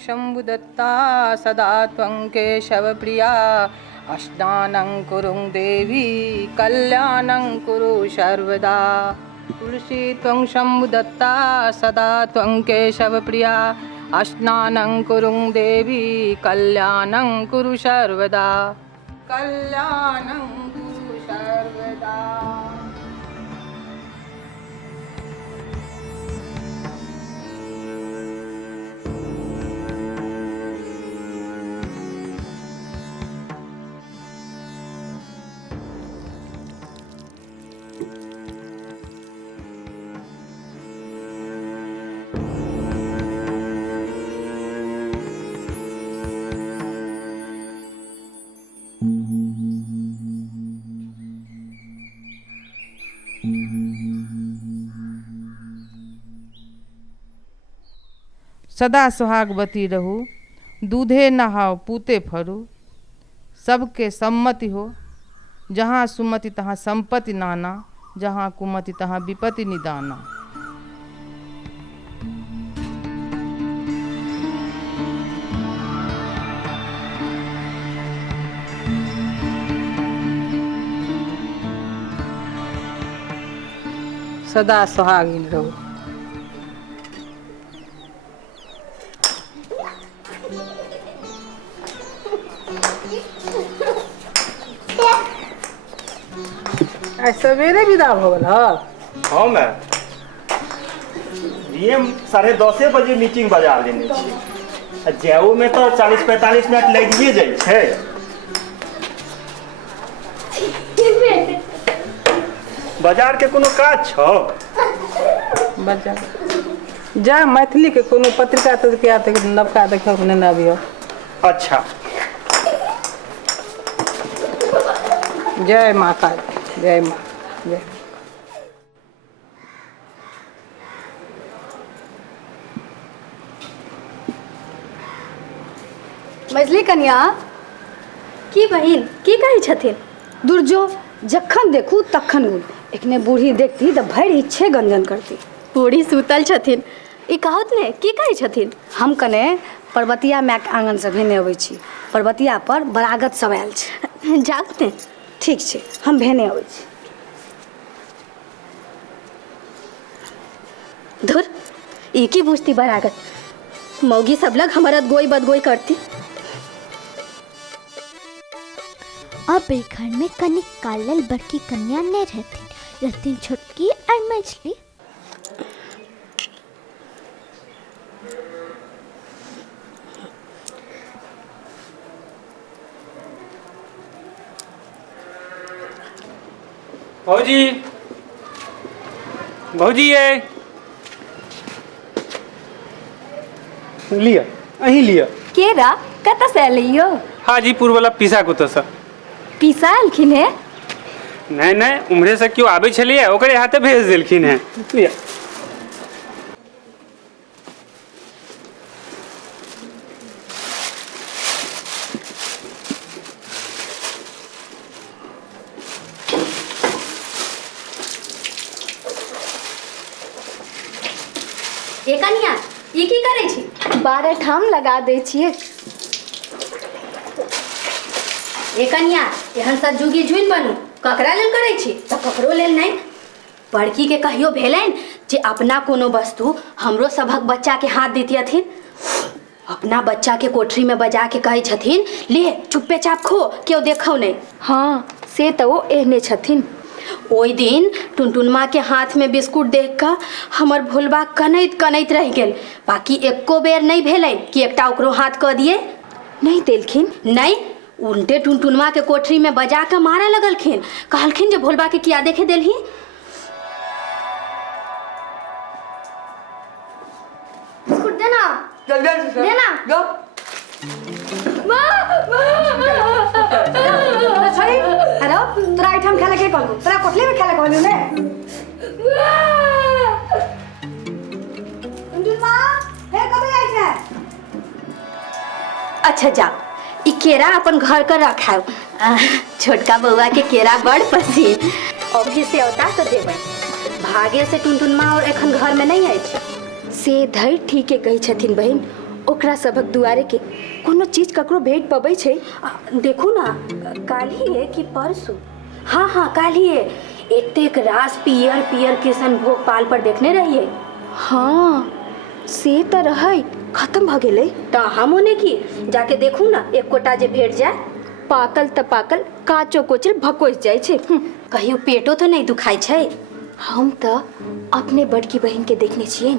शम्भुदत्ता सदा त्वं केशवप्रिया स्नानं कुरु देवी कल्याणं कुरु सर्वदा। तुलसी त्वं शम्भुदत्ता सदा त्वं केशवप्रिया स्नानं कुरु देवी कल्याणं कुरु सर्वदा कल्याणं कुरु सर्वदा। सदा सुहागवती रहू, दूधे नहाओ पूते फरू, सबके सम्मति हो। जहाँ सुमति तहाँ संपत्ति नाना, जहाँ कुमति तहाँ विपत्ति निदाना। सदा सुहागिन रहो। सवेरे विदा हो गल। हाँ मैम, डीएम 10:30 बजे मीटिंग बजा लेने छी। जाओ में तो 40-45 मिनट लगिए जाइ छै। बाजार के कोनो काज छौ? बाजार जा मैथिली के कोनो पत्रिका तत्रिका तक नवका देखो ने नबियो। अच्छा, जय माता जय माँ जय। मझली कन्या की बहिन की कही छथिन? दुर्जो जखन देखू तखन गुल। एकने बूढ़ी देखती तो भरि इच्छे गंजन करती। बूढ़ी सुतल छथिन, ई कहत ने की कही छथिन? हम कने पर्वतिया मैक आंगन से भेने अबै छी। पर्वतिया पर बरागत सब आयल छै। जात ने ठीक छै, हम भेने अबै छी। धुर, ई की बुझती बरागत? मौगी सब लग हमारा गोई बदगोई करती। अब एक घर में कनिक कालल बड़की कन्या ने रहती छोटकी और मछली। भौजी भौजी ये लिया अहीं लिया। केरा कत से लियो? हाजीपुर वाला पीसा को तो सब पीसा अलखिन है? नहीं नहीं, उम्रे से क्यों आबे छलिए ओकरे हाथे भेज देलखिन है। लिया। ए कनिया ई की करे छी? 12 ठाम लगा दै छियै। ए कनिया एहन सब जुगी झुइन बनू, ककरा लेल करे छी त ककरो लेल नहीं। बड़की के कहियो भेलैन जे अपना कोनो वस्तु हमरो सभक बच्चा के हाथ देतियथिन। अपना बच्चा के कोठरी में बजा के कहे छथिन, ले चुप्पे चाप खो, क्यों देखो नहीं। हाँ से तो वो एहने छथिन। ओई दिन टुनटुनमा के हाथ में बिस्कुट देख कर हमर भुलबा कनैत कनैत रह गेल। बाकी एको बेर नहीं भेलै कि एकटा ओकरो हाथ क दिए। नहीं देलखिन? नहीं, उल्टे टुनटुनमा के कोठरी में बजा के मारे लगलखिन। कहलखिन जे भोलबा के किया देखे देलही। बिस्कुट देना देना। छोरी हेलो, तोरा आइटम खेले के कहलू? तोरा कोठली में खेले कहलू ने? टुनटुनमा हे कबे आई छै? अच्छा जा, ई केरा अपन घर कर रखाओ। छोटका बउआ के केरा बड़ पसीन। ऑफिस से होता तो देबै। भागे से टुनटुनमा और एखन घर में नहीं आई छै। से धैर ठीके कही छथिन बहिन। ओकरा सभक दुआरे के कोनो चीज ककरो भेट पबै छै। देखू ना, काल्हि है कि परसू, हाँ हाँ काल्हि है, एतेक रास पियर पियर किशनभोग पाल पर देखने रहिए। हाँ से तो रहै, खत्म भ गेलै। तो हम होने की जाके देखू ना, एक कोटा जे भेट जाए। पाकल त पाकल, काचो कोचल भकोस जाय छै। कहियो पेटो तो नहीं दुखाई छै। हम तो अपने बड़की बहन के देखने छियै,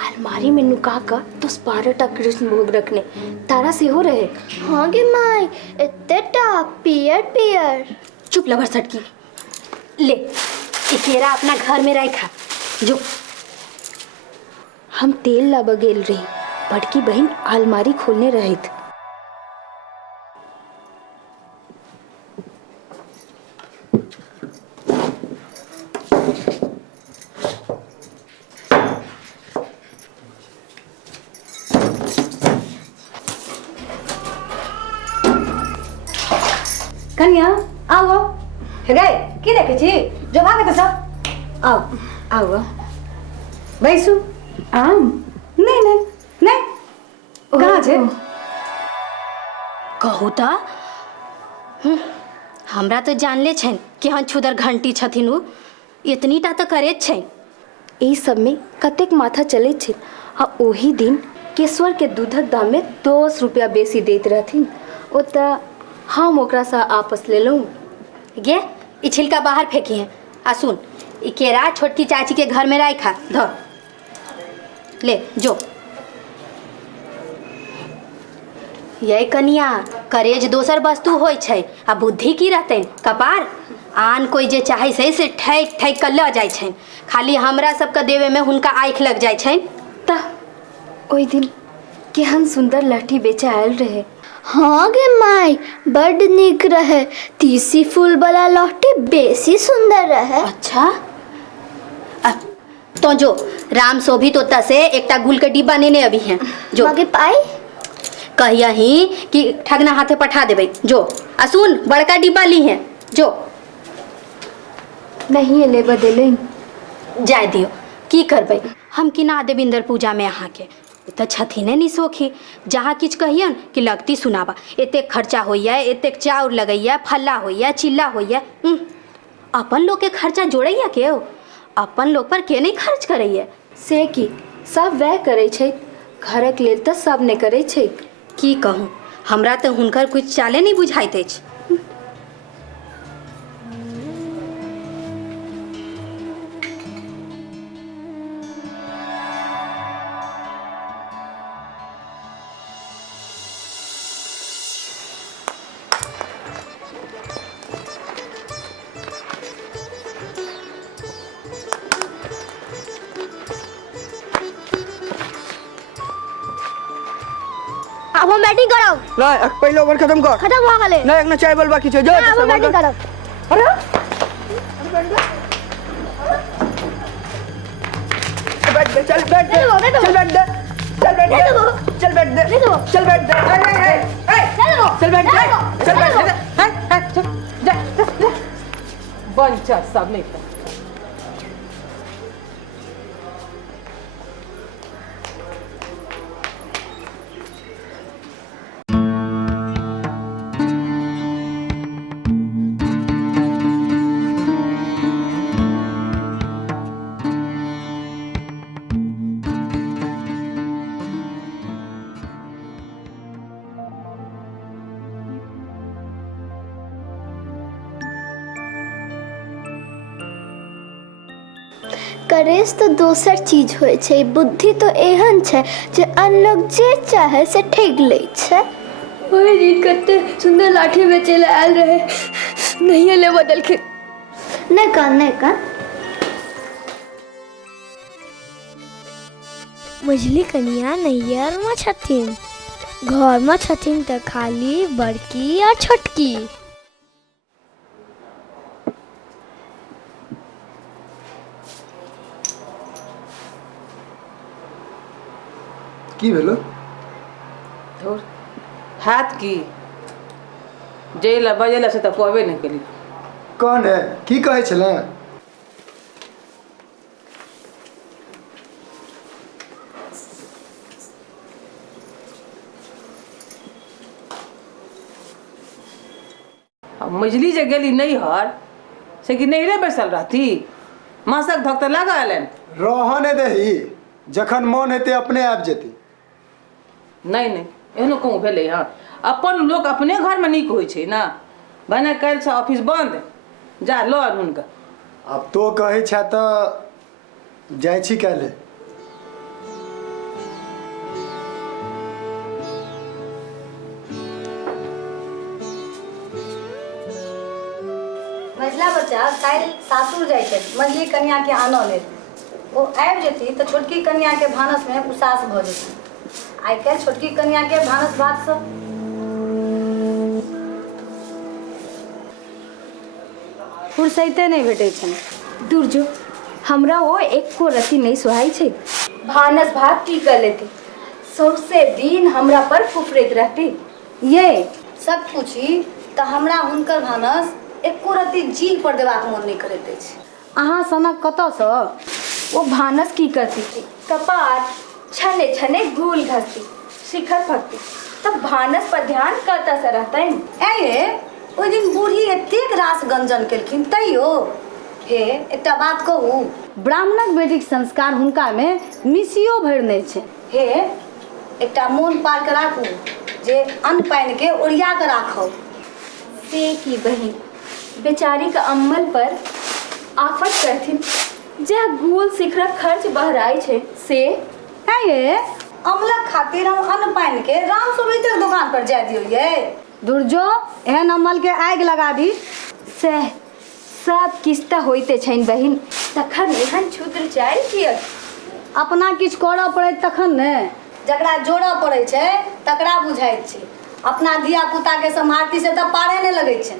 अलमारी में नुका कर 10-12टा कृष्णभोग रखने। तारा से हो रहे। हाँ गे माई, एतेटा पियर पियर। चुप लवर सटकी, ले इकेरा अपना घर में रखा जो। हम तेल ला बगेल रही, बड़की बहन अलमारी खोलने रही थी। कन्या आओ, गए की देखे छी जो भागे तो सब आओ आओ बैसू। आम नहीं नहीं नहीं कहाँ छे कहू तो। हमरा तो जानले छन कि हाँ छुदर घंटी छथिन उ, इतनीटा तो करे छन। ई सब में कतेक माथा चले छे। आ ओही दिन केशवर के दूधक दाम में 10 रुपया बेसी देत रहथिन। ओता हम ओकरा सा आपस ले लूँ। गे ई छिलका बाहर फेंकी है। आ सुन, ई केरा छोटकी चाची के घर में रखा, धर ले जो। ये कनिया करेज दोसर वस्तु होय छै, आ बुद्धि की रहते कपार। आन कोई जे चाहे से ठैक ठैक कर ल जाय छै, खाली हमरा सबके देवे में हुनका आँख लग जाय छै। ता ओई दिन केहन सुंदर लहठी बेचे आयल रहे। हाँ गे माई, बड़ निक रहे। तीसी फूल वाला लहठी बेसी सुंदर रहे। अच्छा तो जो राम शोभित होता से एकटा गुल के डिब्बा नेने अभी हैं जो। मागे पाई कहिया ही कि ठगना हाथे पठा देबै जो। आ सुन, बड़का डिब्बा ली हैं जो। नहीं ले बदले जाय दियो, की करबै हम किना देब इंदर पूजा में अहाँ के। तो छथिने नहीं सोखी, जहाँ किछ कहियन कि लगती सुनाबा, एतेक खर्चा होइया, एतेक चाउर लगैया, फल्ला होइया, चिल्ला होइया। अपन लोग के खर्चा जोड़ैया के, अपन लोग पर के नहीं खर्च करैया। से की सब वह करे छै, घरक लेल तो सब ने करे छै। की कहूँ, हमरा तो हुनकर कुछ चाले नहीं बुझाइत अछि। अब हम बैटिंग कराओ। ला पहले ओवर खत्म कर। खत्म हो गले ना एक ना चाय बल बाकी छे जो। अब हम बैटिंग कराओ। अरे बैठ दे, चल बैठ दे, चल बैठ दे, चल बैठ दे, चल बैठ दे, चल बैठ दे, चल बैठ दे, चल बैठ दे। बंचा सब नहीं कर। करेज तो दोसर चीज होय छै, बुद्धि तो एहन छै जे अन लोग जे चाहे से ठग ले छै। ओही दिन कते सुंदर लाठी बेचे ले आयल रहे, नहीं ले बदल के। नहीं कर मझली कनिया नैयर में छथिन, घर में छथिन तो खाली बड़की और छोटकी। की भेलो? धुर हाथ की जेला बजेला से तो कहबे नहीं करी। कौन है की कहे छले? मझली जे गेली नैहर से कि नैहरे बैसल रहती मासक धक तऽ लागल रहने दही, जखन मन हेतै अपने आबि जेतै। नहीं एहनो कहूँ भेलै हँ। अपन लोक अपने घरमे नीक होइ छै ने। भने काल्हिसँ ऑफिस बन्द, जा लऽ आन हुनका। आब तो कहै छे तऽ जाइ छी काल्हि। मझला बच्चा काल्हि सासुर जाइ छै मझली कन्याके आनऽ लेल। ओ आबि जेती तऽ छोटकी कन्याके भानसमे उसास भऽ जेती। आइ काल्हि छोटकी कन्याके भानस भात सब फुर्सैते नहीं भेटै छै। दूर जो, हमरा वो एको रति नहीं सुहाई छे। भानस भात की कर लेती, सौसे दिन हमरा पर फुफरैत रहती। ये सब पूछी तऽ हमरा हुनकर भानस एको रति जीभ पर देबाक मोन नहीं करैत अछि। अहाँ सनक कतऽसँ वो भानस की करती थी, कपाट छने छने घूल घसती, शिखर फकती, तब भानस पर ध्यान करता सा रहता है। ऐ ओहि दिन बूढ़ी एतेक रास गंजन केलखिन तैयो हे एकटा बात कहू, ब्राह्मणक बेटीक संस्कार हुनका में मिसियो भरि नहि छै। हे एकटा मोन पार के राखू जे अन्न पानि के ओरिया के राखब। से की बहिन बेचारी का अम्मल पर आफत करथिन जे गुल शिखरक खर्च बहराई छे से। ये अमलक खातिर हम अन्न पानि के राम सुमित्र दुकान पर जाय दियो ये। दुर्जो एहन अमल के आगि लगा दी। सह सब किस्ता होइते छइन बहिन, तखन एहन क्षुद्र चाल किया। अपना किछु करऽ पड़े तखन ने, जकरा जोड़ऽ पड़े छै तकरा बुझाइत छै। अपना धिया पुता के सम्हारती से तऽ पारे नहि लगै छै।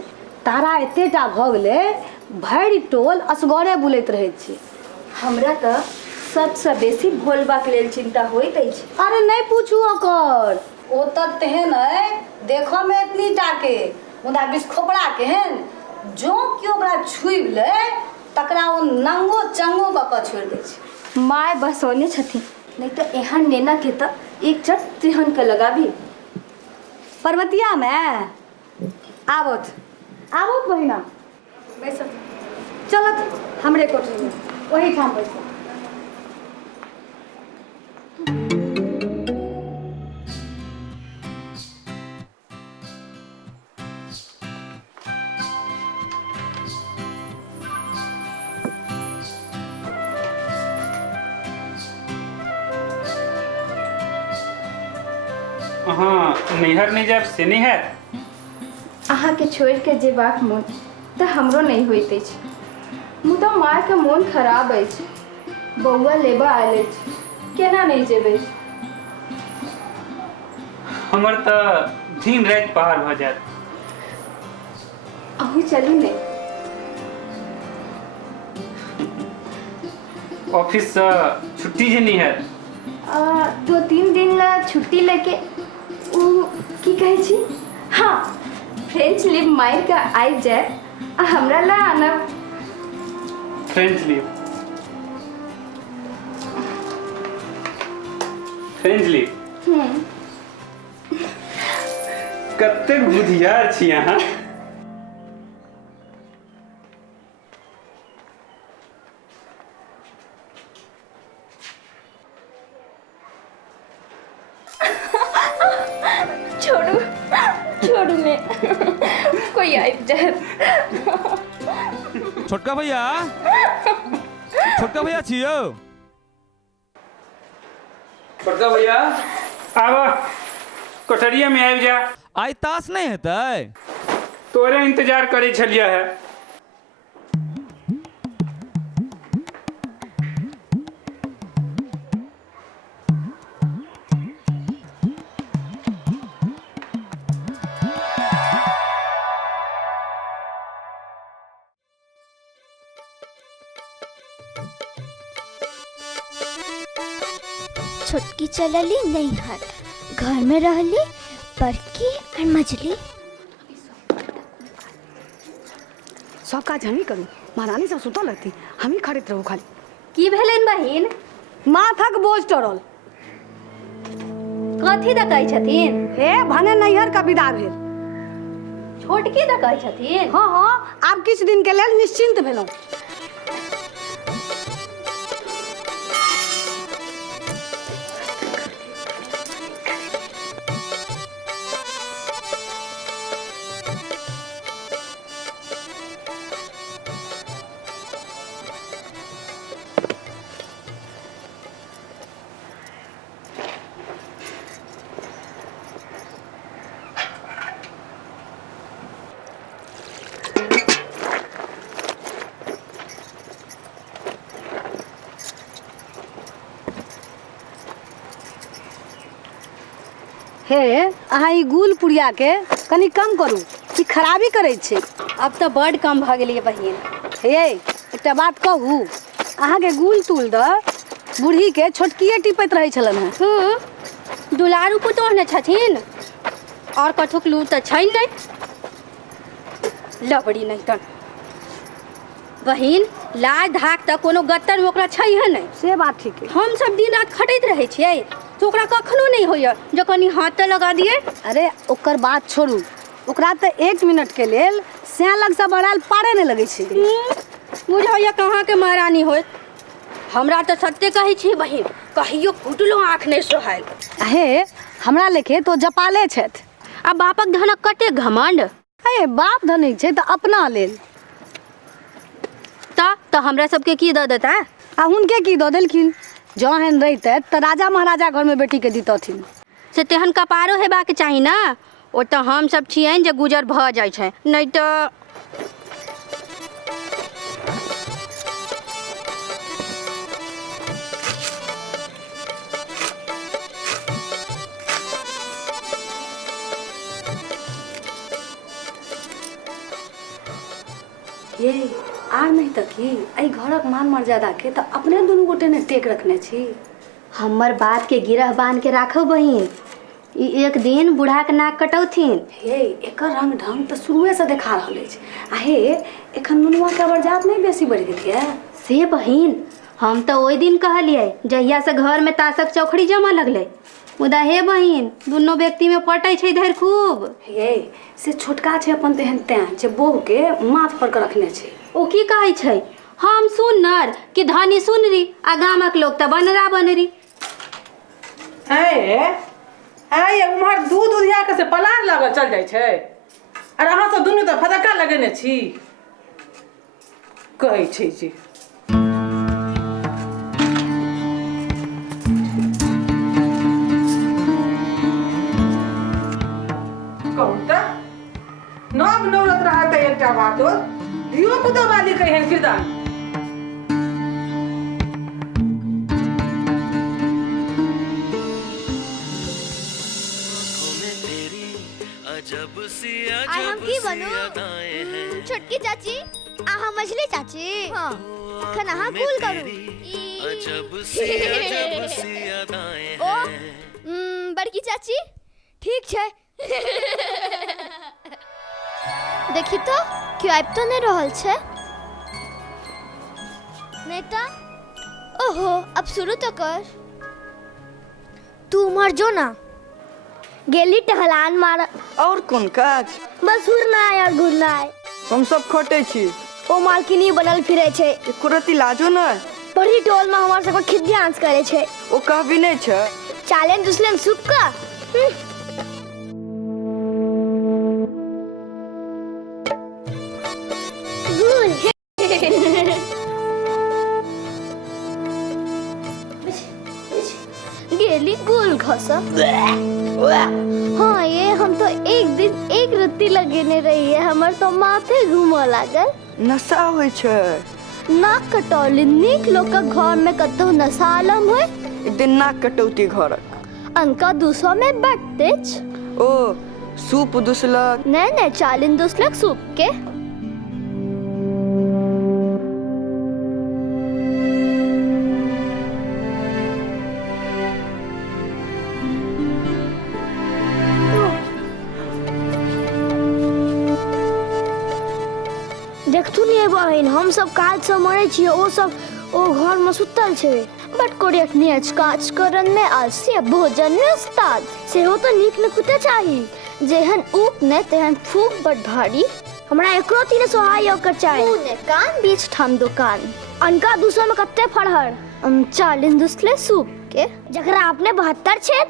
तारा एतेटा भऽ गेलै भरि टोल असगरे बुलैत रहै छै। हमरा तऽ सबसे बेसी भोलबाक लेल चिंता होइत अछि। अरे नहीं पूछू ओकर, ओ तऽ तेहन अइ देखऽ में एतनी टाके, मुदा बिस खोपड़ा केहन। जो केओ ओकरा छुबि ले तकरा ओ नंगो चंगो कऽ छोड़ि दै छै। माय बसौने छथिन, नहीं तो एहन नेना के तो एक चट तिहन के लगाबी। पर्वतिया में आबोत आबोत बहिना बैसत, चलत हमरे कोठरी में वही ठाम बैसत। हाँ नैहर नहीं जाब से नहीं है। अहाँ के छोड़ के जेबाक मोन तो हमरो नहीं होइत अछि। मुदा माय के मोन खराब अछि, बौआ लेबा आयल अछि, केना नहीं जेबै। हमर तो दिन रात पहाड़ भ जात। अहू चली ने। ऑफिस से छुट्टी जे नहीं है। 2-3 दिन ला छुट्टी लेके की कहे छी, हाँ फ्रेंच लीव मार का आबि जाए आ हमरा ला आनब। फ्रेंच लीव, फ्रेंच लीव कतेक बुधियार छी अहाँ। छोड़ू छोड़ू ने कोई आबि जाए। छोटका भैया छियो। छोटका भैया आब कोठरिया में आबि जा। आइ ताश नहीं हेतै, तोरे इंतजार करे छलिया है। छोटकी चलली नैहर, घर में रहली बड़की और मझली। सब काज हम ही करूँ, महारानी सब सुतल रहती, हम ही खड़े रहू खाली। की भेलन बहिन, माथक बोझ टरल। कथी द कहै छथिन। हे भने नैहर का विदा भेल। छोटकी द कहै छथिन। हाँ हाँ आब किछु दिन के लेल निश्चिंत भेलहुँ। हे अहाँ ई गुल पुड़िया के कनी कम करू, ई खराबी करै छै। अब तो बड़ कम भ गेलिए बहिन। हे एकटा बात कहू, अहाँ के गुल तुल द बूढ़ी के छोटकिए टिपैत रहै छलन हैं। दुलारू पुतोह ने छथिन और कथुक लू तो छै नहीं। लबड़ी नहीं तन बहिन, लाज धाक त कोनो गत्तर में ओकरा छै है नहीं। से बात ठीक है। हम सब दिन रात खटैत रहै छियै तो ओकरा कखनो नहीं होइए जो कनी हाथ तो लगा दिए। अरे ओकर बात छोड़ू, ओकरा तो 1 मिनट के लेल सैं लग से बढ़ाल पारे नहीं लगे छै। बुझाइए कहाँ के महारानी होत। हमरा तो सत्य कहै छी बहिन, कहियो फुटलो आँख नहीं सोहायल। हे हमरा लेखे तो जपाले छथि। आ बापक धनक कते घमंड। अरे बाप धनिक छै तो अपना लेल, तो हमरा सबके की द देता। आ हुनके की दऽ देलखिन। जँ एहन रहितै तऽ राजा महाराजा घर में बेटी के दितथिन। से तेहन कपारो हेबाक चाही ना। ओ तो हम सब छियन जे गुजर भ जाय छै, नहीं तो ये आर नहीं तो की आई घरक मान मर्यादा के तो अपने दुनू गोटे ने टेक रखने छी। हमर बात के गिरह बांध के राखो बहिन। ई एक दिन बूढ़ा के नाक कटौथिन। हे एकर रंग ढंग तो शुरुए से देखा रहल अछि। आ हे एखन नुनुआ के बरजात नहीं बेसी बढ़ गेलिए से बहिन। हम तो ओई दिन कहलिए जहिया से घर में ताशक चौखड़ी जमा लगले। मुदा हे बहिन, दुनो व्यक्ति में पटै छै धैर खूब। हे से छोटका छै अपन तेहन तें जे बोह के माथ पर के रखने छै। ओ की कहै छै, हम सुनर कि धनी सुनरी आ गामक लोग त बनरा बनरी। आय उम्हर दूध उधिया के से पलार लागल चल जाइ छै, और अहाँ सब दुनू तो फदक्का लगेने छी। कहै छै जी कहूँ नव नौरत रहा तो एकटा बातो दियो पुतो वाली कहेन किरदान। आई हम की बनू? छोटकी चाची, आहा मछली चाची। हाँ अखन आहा कूल करू। ओ बड़की चाची ठीक छै। देखी तो क्यों आब तो नहीं रहल छै। नहीं तो ओहो अब शुरू तो कर। तू मर जो ना। गेली टहलान मार। और कोन काज? बस उड़ना है और घूरना है। हम सब खटे छी। ओ मालकिनी बनल फिरे छै। एको रति लाजो न। बड़ी टोल में हमार सब खिद डांस करे छै। ओ कहबी नहीं छै। चालेन दुसलेन सुख का। गेली गोल घसा। हाँ ये हम तो एक दिन एक रत्ती लगेने रही है। हमर तो माथे घूमो लागल। नशा होय छै। नाक कटौली नीक लोग का घर में कतौ नशा आलम होय। एक दिन नाक कटौती घरक। अनका 200 में बटतेच। ओ सूप दुसलक। नहीं चालिन दुसलक सूप के। देखतू नहीं बहिन, हम सब काज से मरे छिए। ओ सब ओ घर में सुतल छै। बट कोरियक नेच काज करन में आलसी, भोजन में उस्ताद। से हो तो नीक न कुते चाही। जेहन ऊप ने तेहन फूक बड़ भारी। हमरा एकरो 300 हाई ओकर चाही। ने कान बीच ठाम दुकान। अनका 200 में कत्ते फड़हर? 40 दुसले सूप के। जकरा आपने 72 छे